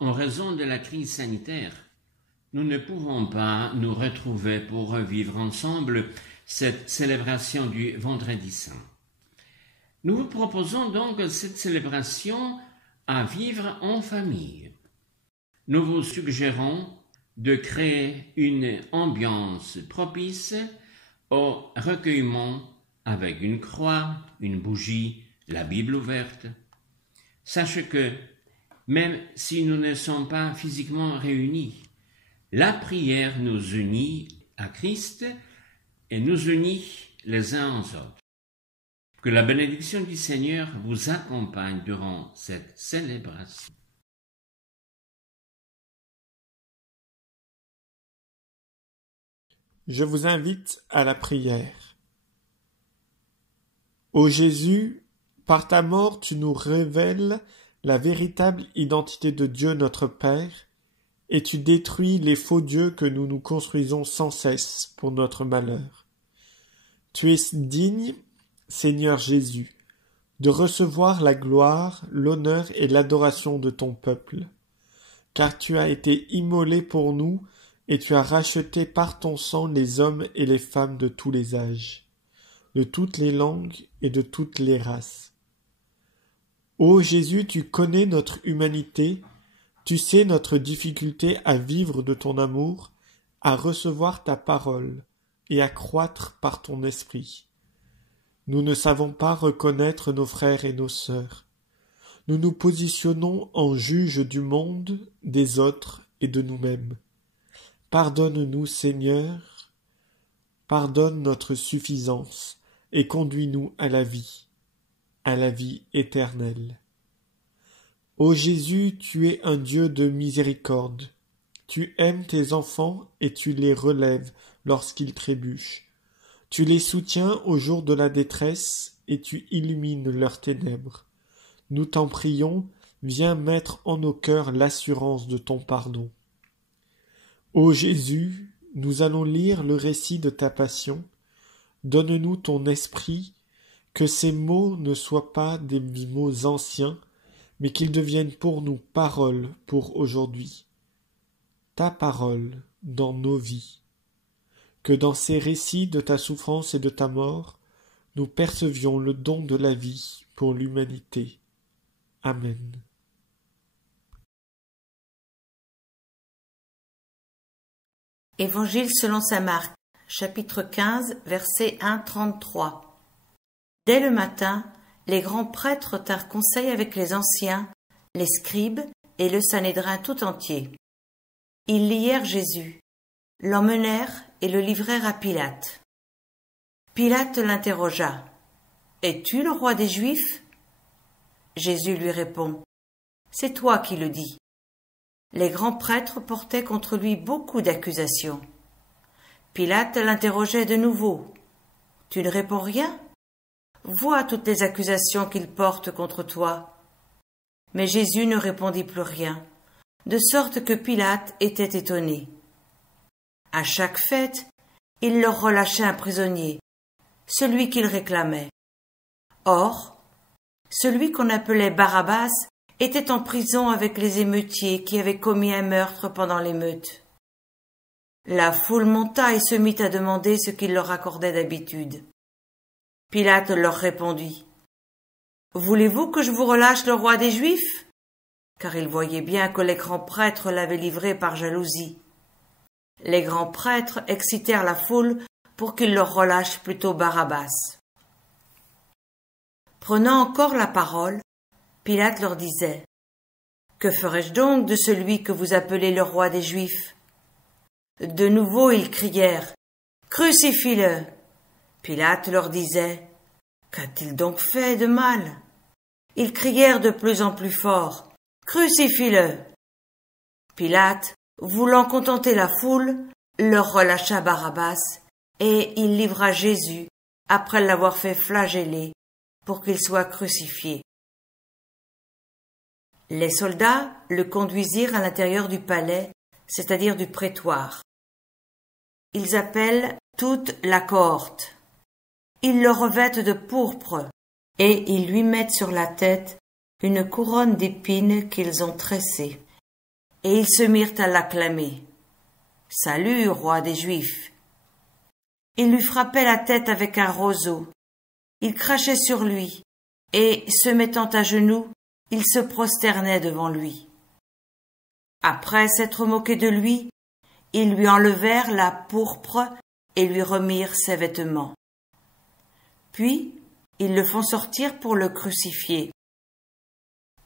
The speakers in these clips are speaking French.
En raison de la crise sanitaire, nous ne pouvons pas nous retrouver pour vivre ensemble cette célébration du Vendredi Saint. Nous vous proposons donc cette célébration à vivre en famille. Nous vous suggérons de créer une ambiance propice au recueillement avec une croix, une bougie, la Bible ouverte. Sachez que même si nous ne sommes pas physiquement réunis, la prière nous unit à Christ et nous unit les uns aux autres. Que la bénédiction du Seigneur vous accompagne durant cette célébration. Je vous invite à la prière. Ô Jésus, par ta mort, tu nous révèles la véritable identité de Dieu notre Père, et tu détruis les faux dieux que nous nous construisons sans cesse pour notre malheur. Tu es digne, Seigneur Jésus, de recevoir la gloire, l'honneur et l'adoration de ton peuple, car tu as été immolé pour nous et tu as racheté par ton sang les hommes et les femmes de tous les âges, de toutes les langues et de toutes les races. Ô Jésus, tu connais notre humanité, tu sais notre difficulté à vivre de ton amour, à recevoir ta parole et à croître par ton esprit. Nous ne savons pas reconnaître nos frères et nos sœurs. Nous nous positionnons en juges du monde, des autres et de nous-mêmes. Pardonne-nous, Seigneur, pardonne notre suffisance et conduis-nous à la vie éternelle. Ô Jésus, tu es un Dieu de miséricorde. Tu aimes tes enfants et tu les relèves lorsqu'ils trébuchent. Tu les soutiens au jour de la détresse et tu illumines leurs ténèbres. Nous t'en prions, viens mettre en nos cœurs l'assurance de ton pardon. Ô Jésus, nous allons lire le récit de ta passion. Donne-nous ton esprit, que ces mots ne soient pas des mots anciens, mais qu'ils deviennent pour nous paroles pour aujourd'hui. Ta parole dans nos vies. Que dans ces récits de ta souffrance et de ta mort, nous percevions le don de la vie pour l'humanité. Amen. Évangile selon saint Marc, chapitre 15, versets 1-33. Dès le matin, les grands prêtres tinrent conseil avec les anciens, les scribes et le Sanhédrin tout entier. Ils lièrent Jésus, l'emmenèrent et le livrèrent à Pilate. Pilate l'interrogea. « Es-tu le roi des Juifs ?» Jésus lui répond. « C'est toi qui le dis. » Les grands prêtres portaient contre lui beaucoup d'accusations. Pilate l'interrogeait de nouveau. « Tu ne réponds rien ? Vois toutes les accusations qu'ils portent contre toi. » Mais Jésus ne répondit plus rien, de sorte que Pilate était étonné. À chaque fête, il leur relâchait un prisonnier, celui qu'il réclamait. Or, celui qu'on appelait Barabbas était en prison avec les émeutiers qui avaient commis un meurtre pendant l'émeute. La foule monta et se mit à demander ce qu'il leur accordait d'habitude. Pilate leur répondit. « Voulez-vous que je vous relâche le roi des Juifs ?» Car il voyait bien que les grands prêtres l'avaient livré par jalousie. Les grands prêtres excitèrent la foule pour qu'il leur relâche plutôt Barabbas. Prenant encore la parole, Pilate leur disait. « Que ferai-je donc de celui que vous appelez le roi des Juifs ?» De nouveau ils crièrent. « Crucifie-le !» Pilate leur disait. « Qu'a-t-il donc fait de mal ?» Ils crièrent de plus en plus fort. « Crucifie-le !» Pilate, voulant contenter la foule, leur relâcha Barabbas, et il livra Jésus après l'avoir fait flageller pour qu'il soit crucifié. Les soldats le conduisirent à l'intérieur du palais, c'est-à-dire du prétoire. Ils appellent toute la cohorte. Ils le revêtent de pourpre et ils lui mettent sur la tête une couronne d'épines qu'ils ont tressée. et ils se mirent à l'acclamer. « Salut, roi des Juifs !» Ils lui frappaient la tête avec un roseau. Ils crachaient sur lui, et, se mettant à genoux, ils se prosternaient devant lui. Après s'être moqués de lui, ils lui enlevèrent la pourpre et lui remirent ses vêtements. Puis, ils le font sortir pour le crucifier.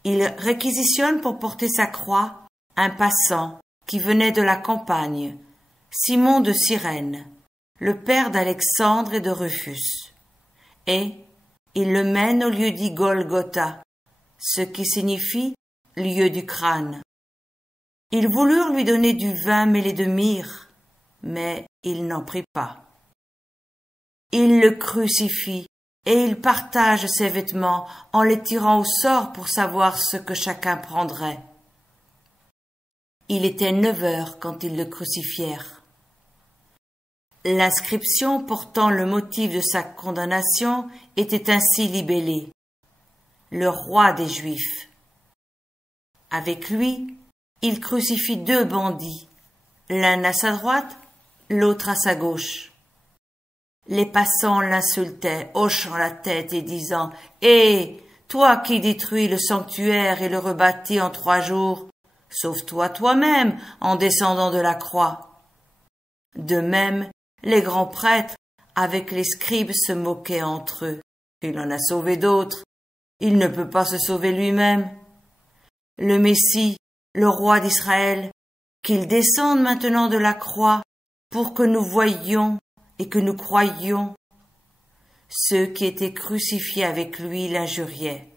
Ils réquisitionnent pour porter sa croix un passant qui venait de la campagne, Simon de Cyrène, le père d'Alexandre et de Rufus. Et ils le mènent au lieu dit Golgotha, ce qui signifie lieu du crâne. Ils voulurent lui donner du vin mêlé de myrrhe, mais il n'en prit pas. Ils le crucifient et ils partagent ses vêtements en les tirant au sort pour savoir ce que chacun prendrait. Il était 9 heures quand ils le crucifièrent. L'inscription portant le motif de sa condamnation était ainsi libellée: le roi des Juifs. Avec lui, il crucifie 2 bandits, l'un à sa droite, l'autre à sa gauche. Les passants l'insultaient, hochant la tête et disant: « Hé, toi qui détruis le sanctuaire et le rebâtis en 3 jours, sauve-toi toi-même en descendant de la croix. » De même, les grands prêtres, avec les scribes, se moquaient entre eux. Il en a sauvé d'autres. Il ne peut pas se sauver lui-même. Le Messie, le roi d'Israël, qu'il descende maintenant de la croix pour que nous voyions et que nous croyions. Ceux qui étaient crucifiés avec lui l'injuriaient.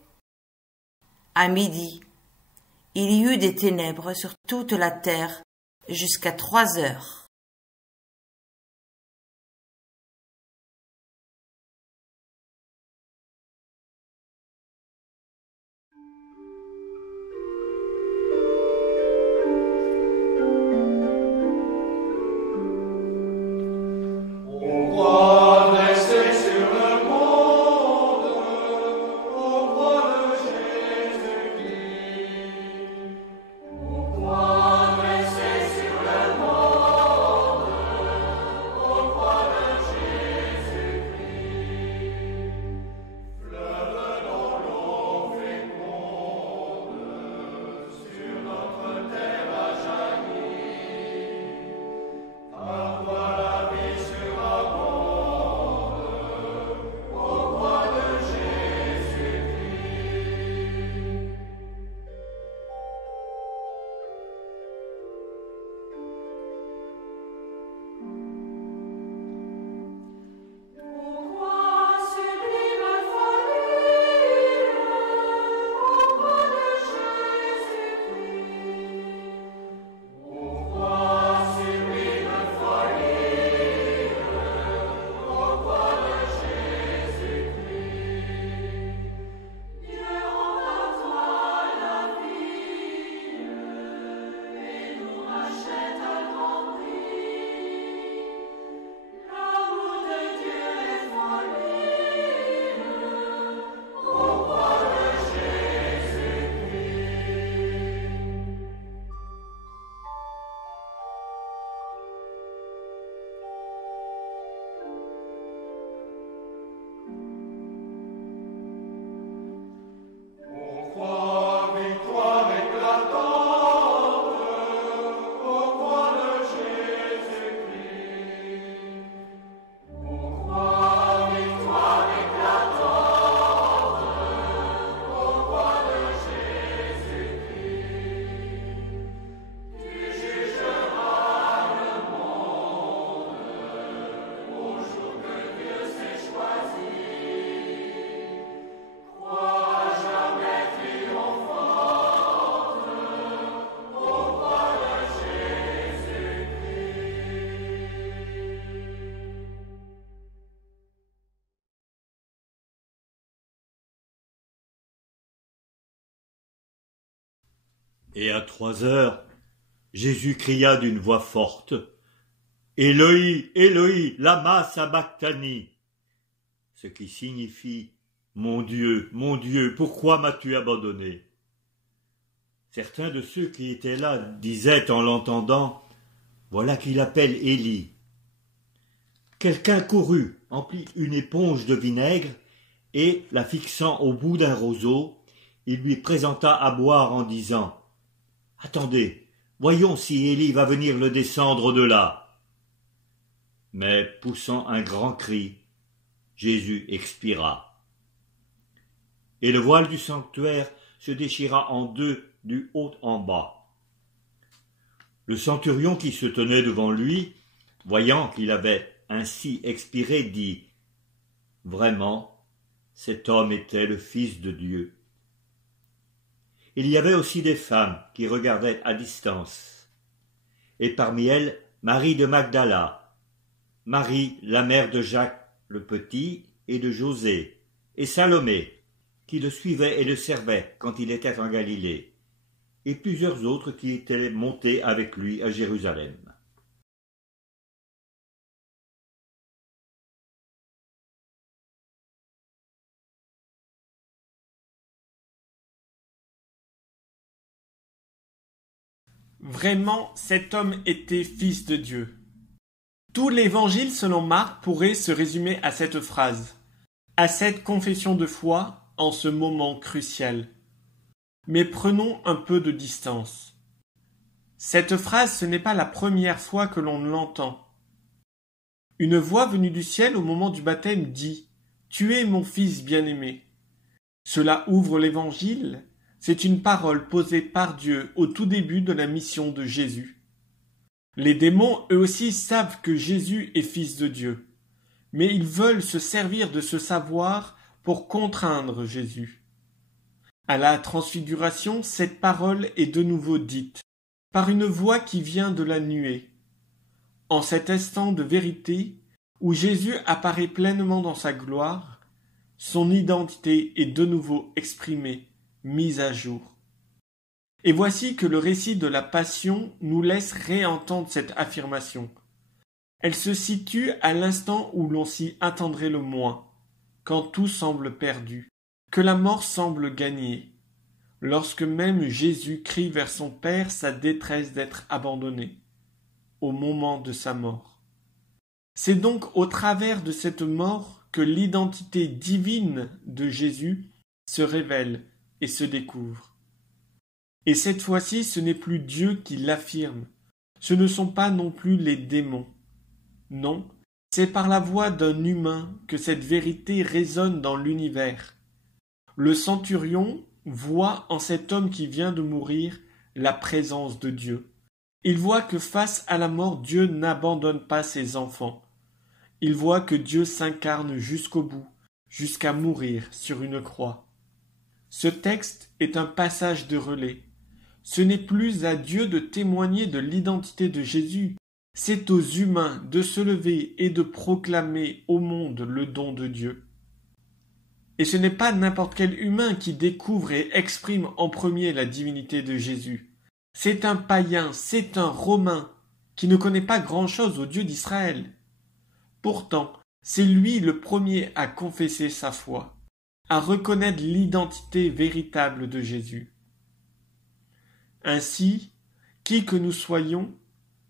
À midi, il y eut des ténèbres sur toute la terre jusqu'à 3 heures. Et à 3 heures, Jésus cria d'une voix forte: « Éloi, Éloi, lama sabachthani » ce qui signifie « Mon Dieu, pourquoi m'as-tu abandonné » Certains de ceux qui étaient là disaient en l'entendant « Voilà qu'il appelle Élie ». Quelqu'un courut, emplit une éponge de vinaigre et, la fixant au bout d'un roseau, il lui présenta à boire en disant « Attendez, voyons si Élie va venir le descendre de là. » Mais, poussant un grand cri, Jésus expira. Et le voile du sanctuaire se déchira en deux du haut en bas. Le centurion qui se tenait devant lui, voyant qu'il avait ainsi expiré, dit « Vraiment, cet homme était le Fils de Dieu. » Il y avait aussi des femmes qui regardaient à distance, et parmi elles Marie de Magdala, Marie la mère de Jacques le Petit et de José, et Salomé, qui le suivait et le servait quand il était en Galilée, et plusieurs autres qui étaient montés avec lui à Jérusalem. Vraiment, cet homme était fils de Dieu. Tout l'évangile selon Marc pourrait se résumer à cette phrase, à cette confession de foi en ce moment crucial. Mais prenons un peu de distance. Cette phrase, ce n'est pas la première fois que l'on l'entend. Une voix venue du ciel au moment du baptême dit « Tu es mon fils bien-aimé ». Cela ouvre l'évangile. C'est une parole posée par Dieu au tout début de la mission de Jésus. Les démons, eux aussi, savent que Jésus est fils de Dieu, mais ils veulent se servir de ce savoir pour contraindre Jésus. À la transfiguration, cette parole est de nouveau dite, par une voix qui vient de la nuée. En cet instant de vérité, où Jésus apparaît pleinement dans sa gloire, son identité est de nouveau exprimée, mise à jour. Et voici que le récit de la Passion nous laisse réentendre cette affirmation. Elle se situe à l'instant où l'on s'y attendrait le moins, quand tout semble perdu, que la mort semble gagnée, lorsque même Jésus crie vers son Père sa détresse d'être abandonné, au moment de sa mort. C'est donc au travers de cette mort que l'identité divine de Jésus se révèle et se découvre. Et cette fois-ci, ce n'est plus Dieu qui l'affirme, ce ne sont pas non plus les démons. Non, c'est par la voix d'un humain que cette vérité résonne dans l'univers. Le centurion voit en cet homme qui vient de mourir la présence de Dieu. Il voit que face à la mort, Dieu n'abandonne pas ses enfants. Il voit que Dieu s'incarne jusqu'au bout, jusqu'à mourir sur une croix. Ce texte est un passage de relais. Ce n'est plus à Dieu de témoigner de l'identité de Jésus, c'est aux humains de se lever et de proclamer au monde le don de Dieu. Et ce n'est pas n'importe quel humain qui découvre et exprime en premier la divinité de Jésus. C'est un païen, c'est un Romain, qui ne connaît pas grand-chose au Dieu d'Israël. Pourtant, c'est lui le premier à confesser sa foi, à reconnaître l'identité véritable de Jésus. Ainsi, qui que nous soyons,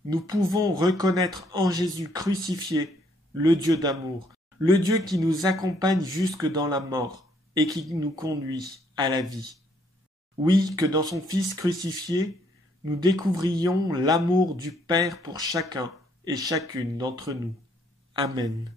nous pouvons reconnaître en Jésus crucifié le Dieu d'amour, le Dieu qui nous accompagne jusque dans la mort et qui nous conduit à la vie. Oui, que dans son Fils crucifié, nous découvrions l'amour du Père pour chacun et chacune d'entre nous. Amen.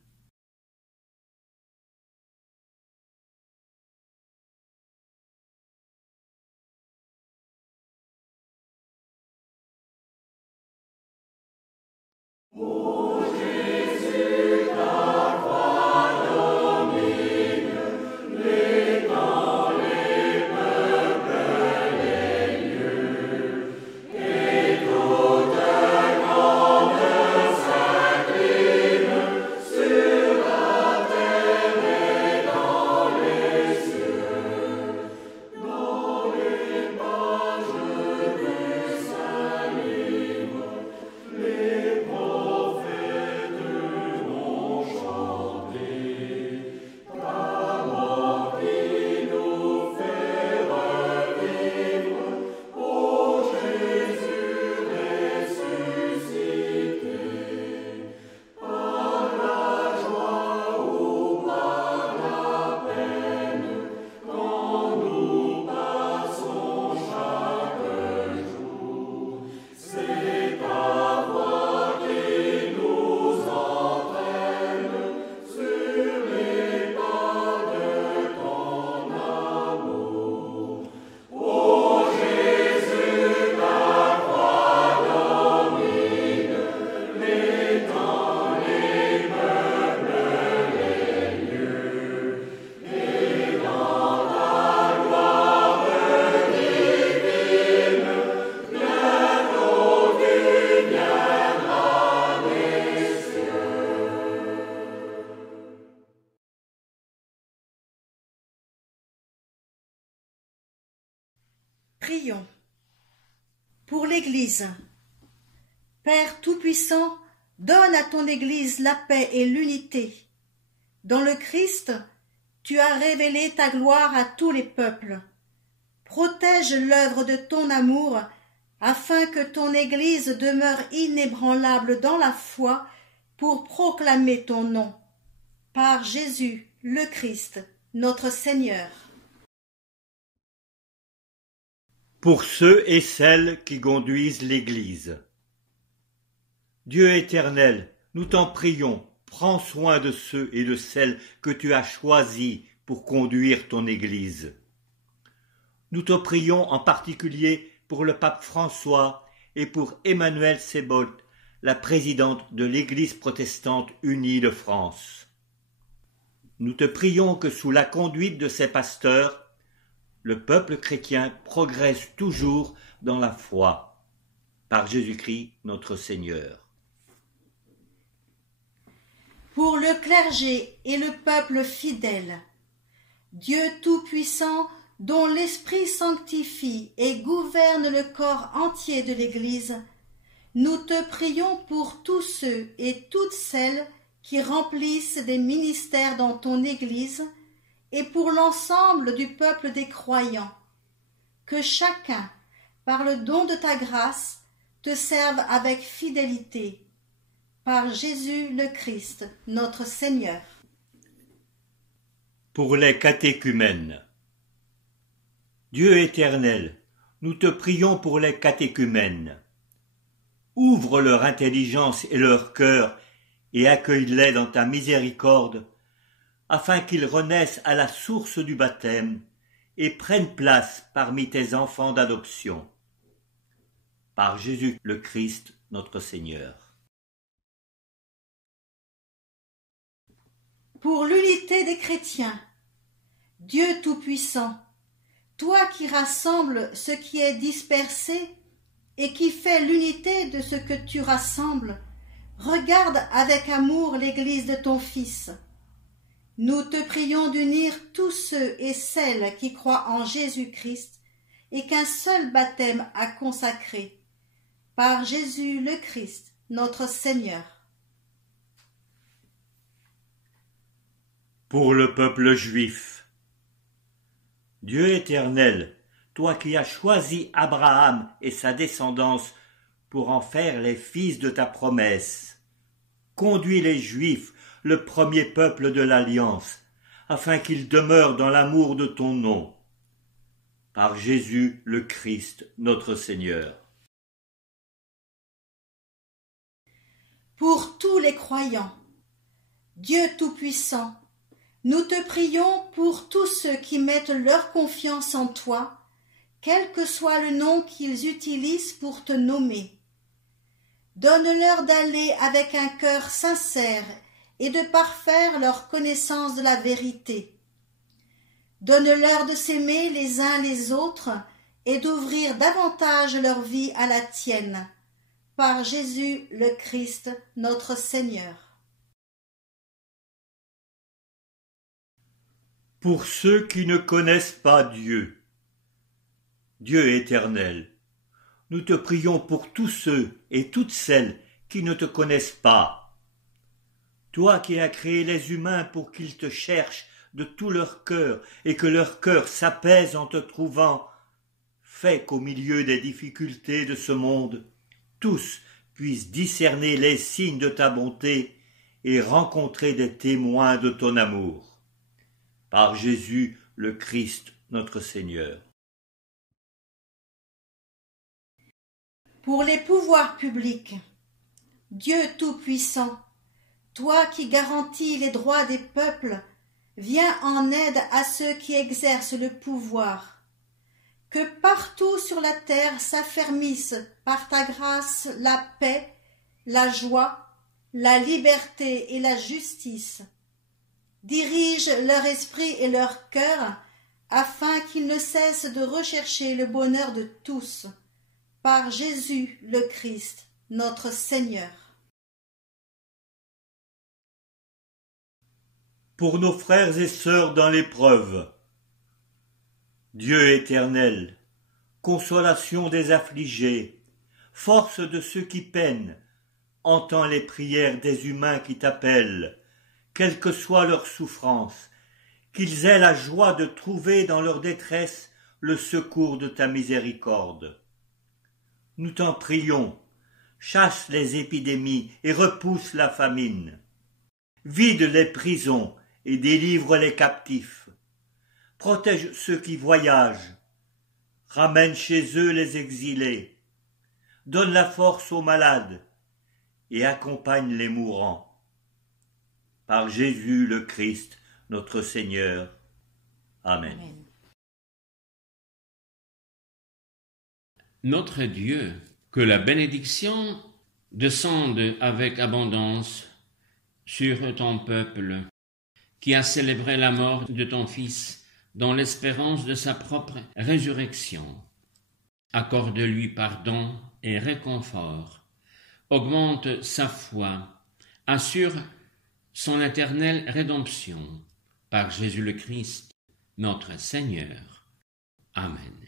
Prions. Pour l'Église. Père Tout-Puissant, donne à ton Église la paix et l'unité. Dans le Christ, tu as révélé ta gloire à tous les peuples. Protège l'œuvre de ton amour, afin que ton Église demeure inébranlable dans la foi pour proclamer ton nom. Par Jésus, le Christ, notre Seigneur. Pour ceux et celles qui conduisent l'Église. Dieu éternel, nous t'en prions, prends soin de ceux et de celles que tu as choisis pour conduire ton Église. Nous te prions en particulier pour le pape François et pour Emmanuelle Sébault, la présidente de l'Église protestante unie de France. Nous te prions que sous la conduite de ces pasteurs, le peuple chrétien progresse toujours dans la foi. Par Jésus-Christ notre Seigneur. Pour le clergé et le peuple fidèle, Dieu Tout-Puissant, dont l'Esprit sanctifie et gouverne le corps entier de l'Église, nous te prions pour tous ceux et toutes celles qui remplissent des ministères dans ton Église et pour l'ensemble du peuple des croyants, que chacun, par le don de ta grâce, te serve avec fidélité. Par Jésus le Christ, notre Seigneur. Pour les catéchumènes. Dieu éternel, nous te prions pour les catéchumènes. Ouvre leur intelligence et leur cœur et accueille-les dans ta miséricorde, afin qu'ils renaissent à la source du baptême et prennent place parmi tes enfants d'adoption. Par Jésus le Christ, notre Seigneur. Pour l'unité des chrétiens, Dieu Tout-Puissant, toi qui rassembles ce qui est dispersé et qui fais l'unité de ce que tu rassembles, regarde avec amour l'Église de ton Fils. Nous te prions d'unir tous ceux et celles qui croient en Jésus-Christ et qu'un seul baptême a consacré. Par Jésus le Christ, notre Seigneur. Pour le peuple juif. Dieu éternel, toi qui as choisi Abraham et sa descendance pour en faire les fils de ta promesse, conduis les Juifs, le premier peuple de l'Alliance, afin qu'ils demeurent dans l'amour de ton nom. Par Jésus le Christ, notre Seigneur. Pour tous les croyants, Dieu Tout-Puissant, nous te prions pour tous ceux qui mettent leur confiance en toi, quel que soit le nom qu'ils utilisent pour te nommer. Donne-leur d'aller avec un cœur sincère et de parfaire leur connaissance de la vérité. Donne-leur de s'aimer les uns les autres et d'ouvrir davantage leur vie à la tienne. Par Jésus le Christ, notre Seigneur. Pour ceux qui ne connaissent pas Dieu. Dieu éternel, nous te prions pour tous ceux et toutes celles qui ne te connaissent pas. Toi qui as créé les humains pour qu'ils te cherchent de tout leur cœur et que leur cœur s'apaise en te trouvant, fais qu'au milieu des difficultés de ce monde, tous puissent discerner les signes de ta bonté et rencontrer des témoins de ton amour. Par Jésus le Christ, notre Seigneur. Pour les pouvoirs publics, Dieu Tout-Puissant, toi qui garantis les droits des peuples, viens en aide à ceux qui exercent le pouvoir. Que partout sur la terre s'affermisse par ta grâce la paix, la joie, la liberté et la justice. Dirige leur esprit et leur cœur, afin qu'ils ne cessent de rechercher le bonheur de tous. Par Jésus le Christ, notre Seigneur. Pour nos frères et sœurs dans l'épreuve, Dieu éternel, consolation des affligés, force de ceux qui peinent, entends les prières des humains qui t'appellent, quelle que soit leur souffrance, qu'ils aient la joie de trouver dans leur détresse le secours de ta miséricorde. Nous t'en prions, chasse les épidémies et repousse la famine. Vide les prisons et délivre les captifs. Protège ceux qui voyagent. Ramène chez eux les exilés. Donne la force aux malades et accompagne les mourants. Par Jésus le Christ, notre Seigneur. Amen. Amen. Notre Dieu, que la bénédiction descende avec abondance sur ton peuple, qui a célébré la mort de ton Fils dans l'espérance de sa propre résurrection. Accorde-lui pardon et réconfort, augmente sa foi, assure son éternelle rédemption, par Jésus le Christ, notre Seigneur. Amen.